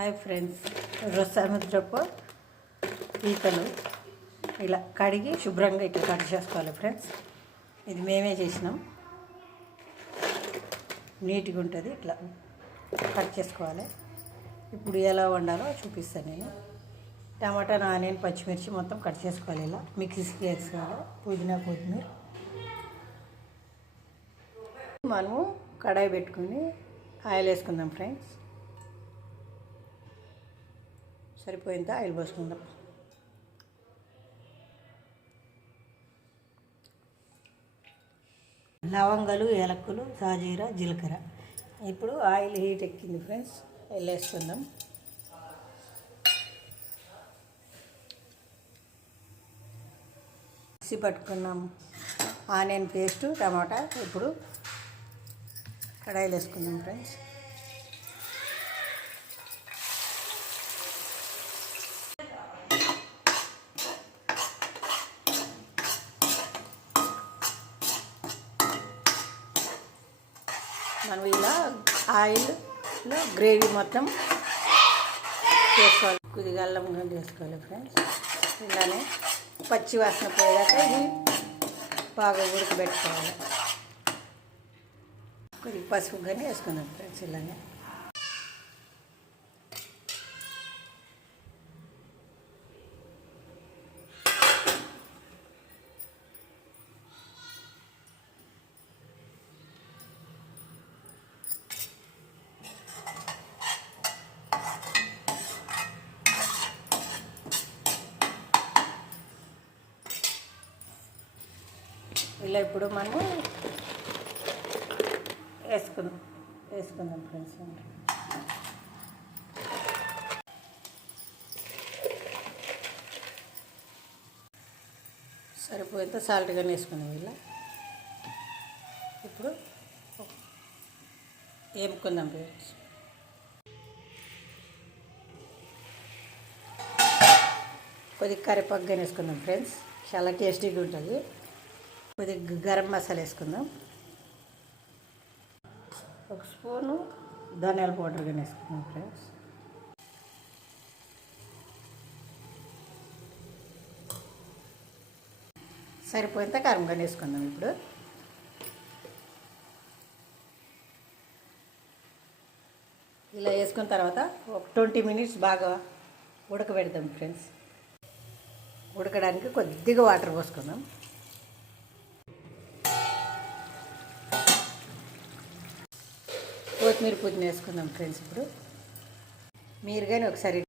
Hi friends, సముద్రపు పీతలు ఇలా కడిగి శుభ్రంగా ఇట్లా కట్ చేసుకోవాలి ఫ్రెండ్స్. ఇది మేమే చేసినాం, నీట్గా ఉంటుంది. ఇట్లా కట్ చేసుకోవాలి. ఇప్పుడు ఎలా వండాలో చూపిస్తాను నేను. టమాటా, ఆనియన్, పచ్చిమిర్చి మొత్తం కట్ చేసుకోవాలి. ఇలా మిక్సీకి వేసుకోవాలి. పుదీనా, కొత్తిమీర. మనము కడాయి పెట్టుకొని ఆయిల్ వేసుకుందాం ఫ్రెండ్స్. సరిపోయేంత ఆయిల్ పోసుకుందాం. లవంగాలు, ఏలక్కులు, సాజీరా, జీలకర్ర. ఇప్పుడు ఆయిల్ హీట్ ఎక్కింది ఫ్రెండ్స్, వేసుకుందాం. మిక్సీ పట్టుకున్నాం ఆనియన్ పేస్టు, టమాటా. ఇప్పుడు కడాయిలు వేసుకుందాం ఫ్రెండ్స్. మనం ఇలా ఆయిల్లో గ్రేవీ మొత్తం చేసుకోవాలి. కొద్దిగా అల్లం కానీ చేసుకోవాలి ఫ్రెండ్స్. ఇలానే పచ్చి వాసన పోయాక ఇది బాగా ఉడకబెట్టుకోవాలి. కొద్దిగా పసుపు కానీ వేసుకుందాం ఫ్రెండ్స్. ఇలానే ఇలా ఇప్పుడు మనము వేసుకుందాం ఫ్రెండ్స్. సరిపోయేంత సాల్ట్ కానీ వేసుకుందాం. ఇలా ఇప్పుడు వేపుకుందాం ఫ్రెండ్స్. కొద్దిగా కరివేపాకు కానీ వేసుకుందాం ఫ్రెండ్స్, చాలా టేస్టీగా ఉంటుంది. కొద్దిగా గరం మసాలా వేసుకుందాం. ఒక స్పూను ధనియాల పౌడర్ కానీ వేసుకుందాం ఫ్రెండ్స్. సరిపోయేంత కారం కానీ వేసుకుందాం. ఇప్పుడు ఇలా వేసుకున్న తర్వాత ఒక 20 మినిట్స్ బాగా ఉడకబెడదాం ఫ్రెండ్స్. ఉడకడానికి కొద్దిగా వాటర్ పోసుకుందాం. కొత్తిమీర, పుదీనా వేసుకుందాం ఫ్రెండ్స్. ఇప్పుడు మీరు కానీ ఒకసారి